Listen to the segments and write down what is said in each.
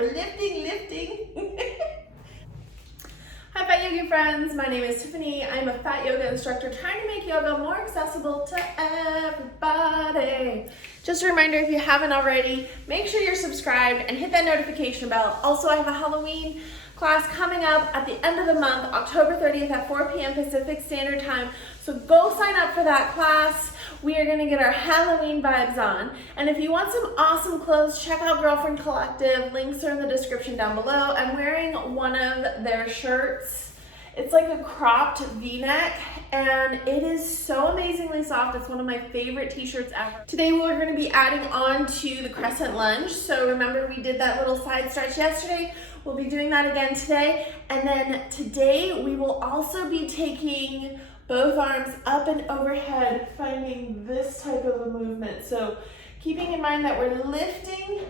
we're lifting. Hi Fat Yogi friends, my name is Tiffany. I'm a fat yoga instructor trying to make yoga more accessible to everybody. Just a reminder, if you haven't already, make sure you're subscribed and hit that notification bell. Also, I have a Halloween class coming up at the end of the month, October 30th at 4 p.m. Pacific Standard Time. So go sign up for that class. We are gonna get our Halloween vibes on. And if you want some awesome clothes, check out Girlfriend Collective. Links are in the description down below. I'm wearing one of their shirts. It's like a cropped V-neck and it is so amazingly soft. It's one of my favorite t-shirts ever. Today we're gonna be adding on to the Crescent lunge. So remember we did that little side stretch yesterday. We'll be doing that again today. And then today we will also be taking both arms up and overhead, finding this type of a movement. So keeping in mind that we're lifting,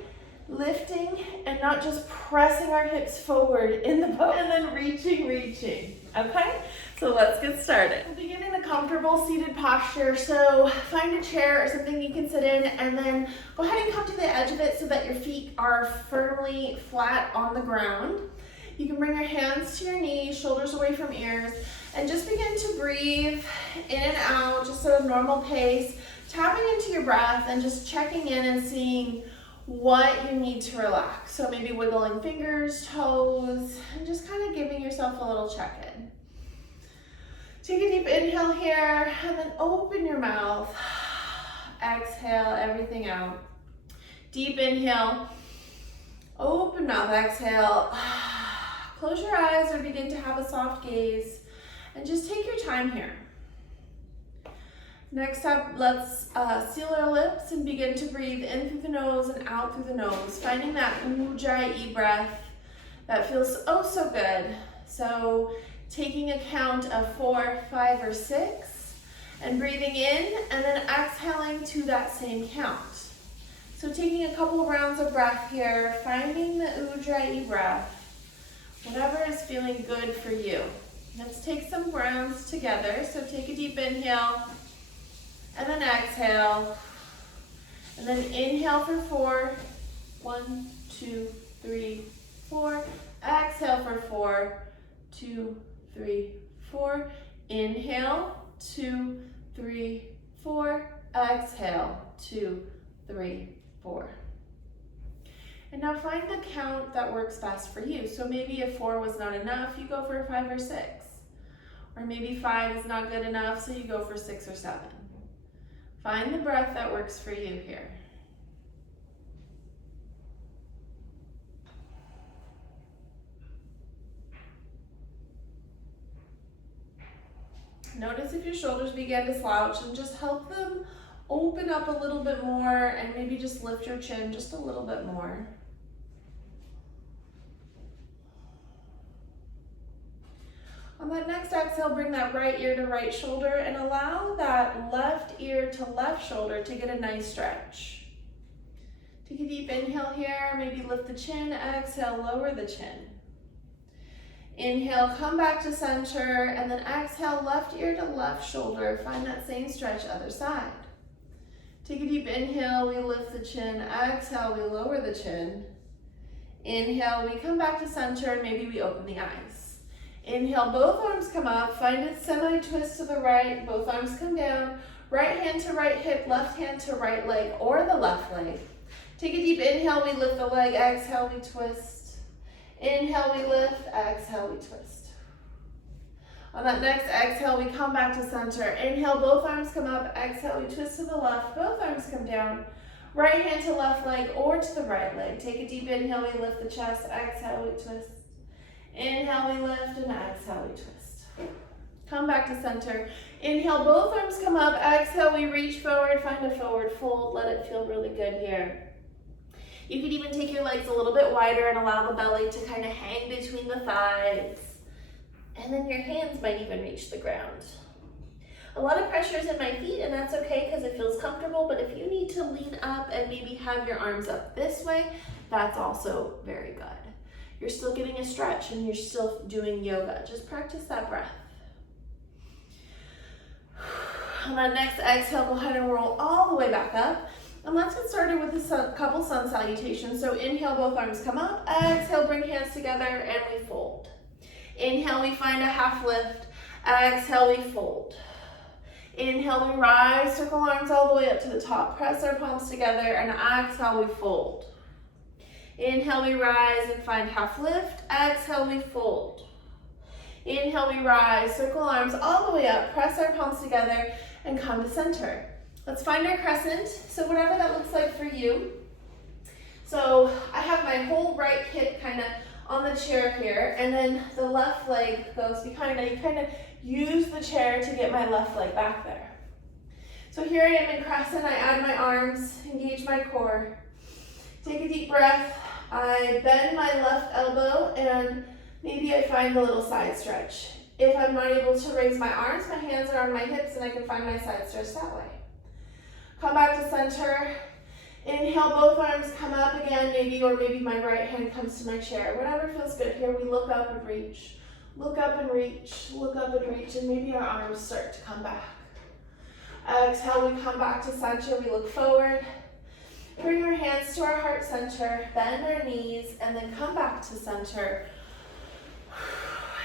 and not just pressing our hips forward in the boat and then reaching, okay? So let's get started. We'll begin in a comfortable seated posture. So find a chair or something you can sit in and then go ahead and come to the edge of it so that your feet are firmly flat on the ground. You can bring your hands to your knees, shoulders away from ears, and just begin to breathe in and out, just at a normal pace, tapping into your breath and just checking in and seeing what you need to relax. So maybe wiggling fingers, toes, and just kind of giving yourself a little check-in. Take a deep inhale here, and then open your mouth. Exhale everything out. Deep inhale, open mouth, exhale. Close your eyes or begin to have a soft gaze. And just take your time here. Next up, let's seal our lips and begin to breathe in through the nose and out through the nose, finding that ujjayi breath that feels oh so good. So taking a count of 4, 5, or 6, and breathing in and then exhaling to that same count. So taking a couple rounds of breath here, finding the ujjayi breath, whatever is feeling good for you. Let's take some rounds together. So take a deep inhale and then exhale. And then inhale for 4. 1, 2, 3, 4. Exhale for 4. 2, 3, 4. Inhale. 2, 3, 4. Exhale. 2, 3, 4. And now find the count that works best for you. So maybe if 4 was not enough, you go for a 5 or 6. Or maybe 5 is not good enough, so you go for 6 or 7. Find the breath that works for you here. Notice if your shoulders begin to slouch and just help them open up a little bit more and maybe just lift your chin just a little bit more. On that next exhale, bring that right ear to right shoulder and allow that left ear to left shoulder to get a nice stretch. Take a deep inhale here, maybe lift the chin, exhale, lower the chin. Inhale, come back to center, and then exhale, left ear to left shoulder. Find that same stretch, other side. Take a deep inhale, we lift the chin, exhale, we lower the chin. Inhale, we come back to center, and maybe we open the eyes. Inhale, both arms come up, find a semi-twist to the right, both arms come down, right hand to right hip, left hand to right leg, or the left leg. Take a deep inhale, we lift the leg, exhale, we twist. Inhale, we lift, exhale, we twist. On that next exhale, we come back to center. Inhale, both arms come up, exhale, we twist to the left, both arms come down, right hand to left leg, or to the right leg. Take a deep inhale, we lift the chest, exhale, we twist. Inhale, we lift, and exhale, we twist. Come back to center. Inhale, both arms come up. Exhale, we reach forward, find a forward fold. Let it feel really good here. You could even take your legs a little bit wider and allow the belly to kind of hang between the thighs. And then your hands might even reach the ground. A lot of pressure is in my feet, and that's okay because it feels comfortable, but if you need to lean up and maybe have your arms up this way, that's also very good. You're still getting a stretch and you're still doing yoga. Just practice that breath. On that next exhale, go ahead and roll all the way back up. And let's get started with a couple sun salutations. So inhale, both arms come up. Exhale, bring hands together and we fold. Inhale, we find a half lift. Exhale, we fold. Inhale, we rise, circle arms all the way up to the top. Press our palms together and exhale, we fold. Inhale, we rise and find half lift. Exhale, we fold. Inhale, we rise, circle arms all the way up. Press our palms together and come to center. Let's find our crescent, so whatever that looks like for you. So I have my whole right hip kind of on the chair here, and then the left leg goes behind. I kind of use the chair to get my left leg back there. So here I am in crescent. I add my arms, engage my core. Take a deep breath. I bend my left elbow, and maybe I find a little side stretch. If I'm not able to raise my arms, my hands are on my hips, and I can find my side stretch that way. Come back to center. Inhale, both arms come up again, or maybe my right hand comes to my chair. Whatever feels good here, we look up and reach. Look up and reach, look up and reach, and maybe our arms start to come back. Exhale, we come back to center, we look forward. Bring our hands to our heart center, bend our knees, and then come back to center.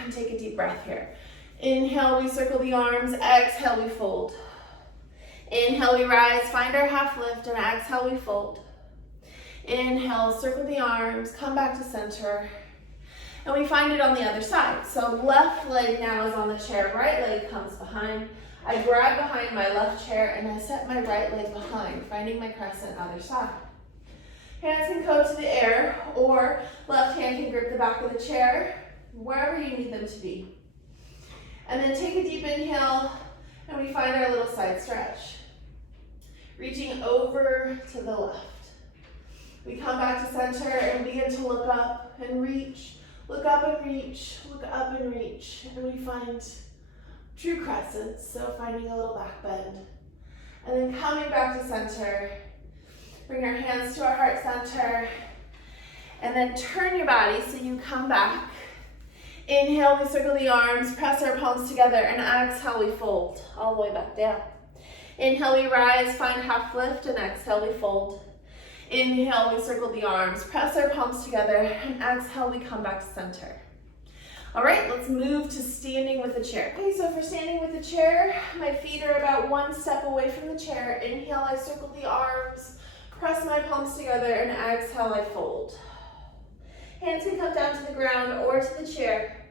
And take a deep breath here. Inhale, we circle the arms. Exhale, we fold. Inhale, we rise, find our half lift, and exhale, we fold. Inhale, circle the arms, come back to center, and we find it on the other side. So left leg now is on the chair, right leg comes behind. I grab behind my left chair, and I set my right leg behind, finding my crescent other side. Hands can go to the air, or left hand can grip the back of the chair, wherever you need them to be. And then take a deep inhale, and we find our little side stretch. Reaching over to the left. We come back to center and begin to look up and reach. Look up and reach, look up and reach. And we find true crescents, so finding a little back bend. And then coming back to center. Bring our hands to our heart center. And then turn your body so you come back. Inhale, we circle the arms, press our palms together, and exhale, we fold all the way back down. Inhale, we rise, find half lift, and exhale, we fold. Inhale, we circle the arms, press our palms together, and exhale, we come back to center. All right, let's move to standing with the chair. Okay, so for standing with the chair, my feet are about one step away from the chair. Inhale, I circle the arms, press my palms together, and exhale, I fold. Hands can come down to the ground or to the chair.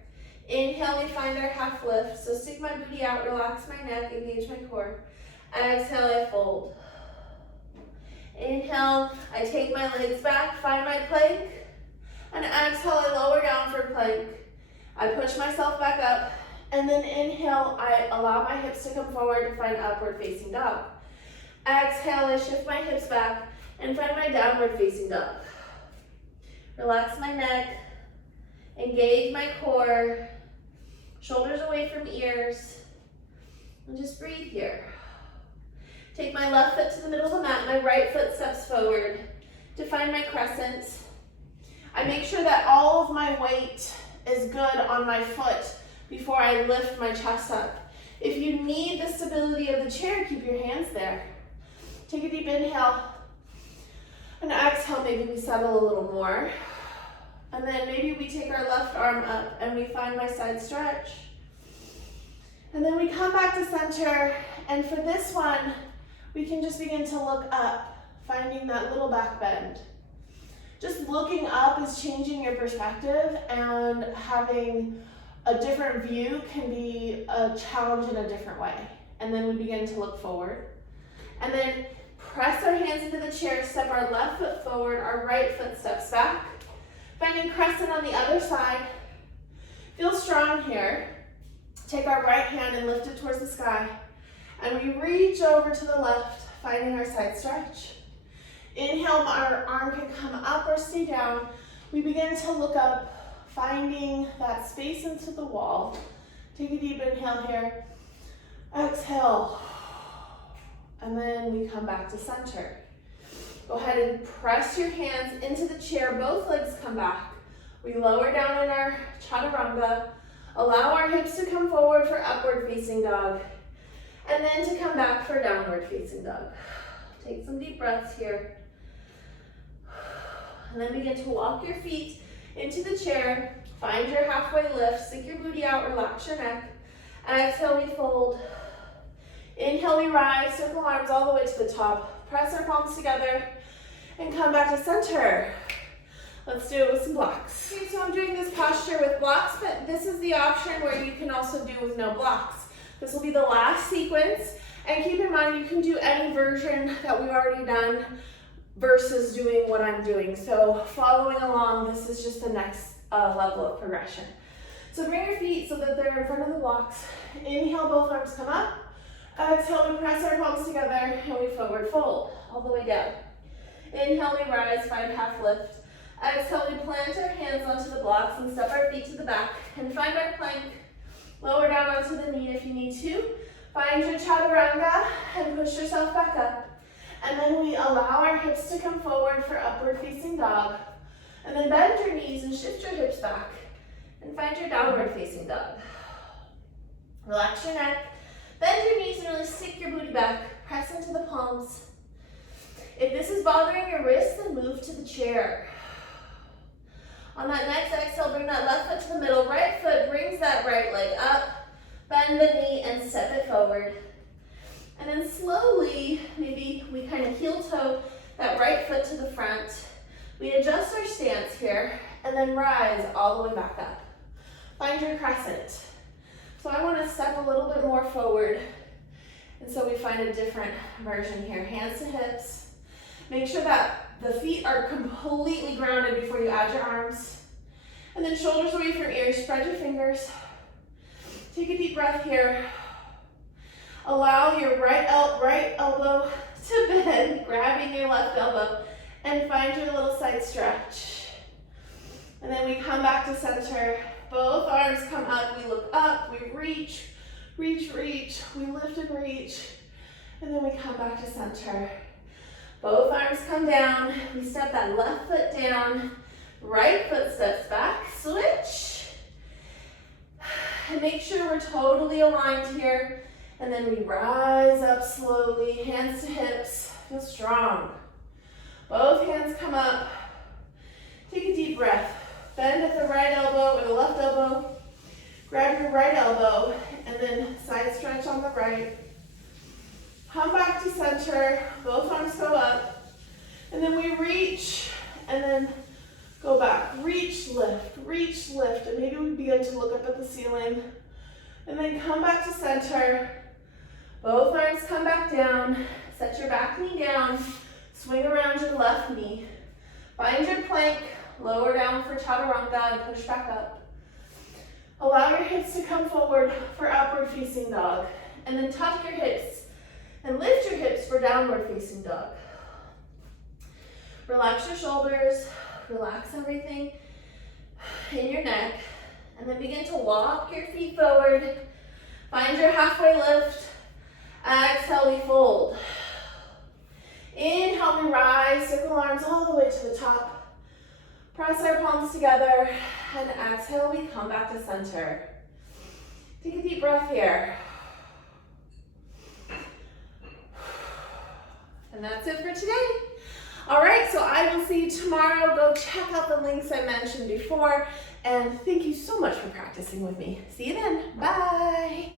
Inhale, we find our half lift. So stick my booty out, relax my neck, engage my core. Exhale, I fold. Inhale, I take my legs back, find my plank. And exhale, I lower down for plank. I push myself back up. And then inhale, I allow my hips to come forward to find upward facing dog. Exhale, I shift my hips back and find my downward facing dog. Relax my neck, engage my core, shoulders away from ears, and just breathe here. Take my left foot to the middle of the mat, my right foot steps forward to find my crescent. I make sure that all of my weight is good on my foot before I lift my chest up. If you need the stability of the chair, keep your hands there. Take a deep inhale. And exhale, maybe we settle a little more. And then maybe we take our left arm up and we find my side stretch. And then we come back to center. And for this one, we can just begin to look up, finding that little back bend. Just looking up is changing your perspective, and having a different view can be a challenge in a different way. And then we begin to look forward. And then press our hands into the chair, step our left foot forward, our right foot steps back. Finding crescent on the other side. Feel strong here. Take our right hand and lift it towards the sky. And we reach over to the left, finding our side stretch. Inhale, our arm can come up or stay down. We begin to look up, finding that space into the wall. Take a deep inhale here. Exhale. And then we come back to center. Go ahead and press your hands into the chair. Both legs come back. We lower down in our chaturanga. Allow our hips to come forward for upward facing dog. And then to come back for downward facing dog. Take some deep breaths here. And then begin to walk your feet into the chair. Find your halfway lift. Stick your booty out. Relax your neck. Exhale, we fold. Inhale, we rise. Circle arms all the way to the top. Press our palms together and come back to center. Let's do it with some blocks. Okay, so I'm doing this posture with blocks, but this is the option where you can also do with no blocks. This will be the last sequence. And keep in mind, you can do any version that we've already done versus doing what I'm doing. So following along, this is just the next level of progression. So bring your feet so that they're in front of the blocks. Inhale, both arms come up. Exhale, we press our palms together and we forward fold all the way down. Inhale, we rise, find half lift. Exhale, we plant our hands onto the blocks and step our feet to the back and find our plank. Lower down onto the knee if you need to. Find your chaturanga and push yourself back up. And then we allow our hips to come forward for upward facing dog. And then bend your knees and shift your hips back. And find your downward facing dog. Relax your neck. Bend your knees and really stick your booty back. Press into the palms. If this is bothering your wrists, then move to the chair. On that next exhale, bring that left foot to the middle. Right foot brings that right leg up. Bend the knee and step it forward. And then slowly, maybe we kind of heel toe that right foot to the front. We adjust our stance here and then rise all the way back up. Find your crescent. So I want to step a little bit more forward. And so we find a different version here. Hands to hips. Make sure that the feet are completely grounded before you add your arms. And then shoulders away from ears. Spread your fingers. Take a deep breath here. Allow your right elbow to bend, grabbing your left elbow, and find your little side stretch. And then we come back to center. Both arms come up. We look up. We reach, reach, reach. We lift and reach. And then we come back to center. Both arms come down. We step that left foot down. Right foot steps back. Switch. And make sure we're totally aligned here. And then we rise up slowly, hands to hips. Feel strong. Both hands come up. Take a deep breath. Bend at the right elbow or the left elbow. Grab your right elbow and then side stretch on the right. Come back to center. Both arms go up. And then we reach and then go back. Reach, lift, and maybe we begin to look up at the ceiling. And then come back to center. Both arms come back down. Set your back knee down. Swing around your left knee. Find your plank. Lower down for chaturanga and push back up. Allow your hips to come forward for upward facing dog. And then tuck your hips and lift your hips for downward facing dog. Relax your shoulders. Relax everything in your neck. And then begin to walk your feet forward. Find your halfway lift. Exhale, we fold. Inhale, we rise. Circle arms all the way to the top. Press our palms together. And exhale, we come back to center. Take a deep breath here. And that's it for today. All right, so I will see you tomorrow. Go check out the links I mentioned before. And thank you so much for practicing with me. See you then. Bye.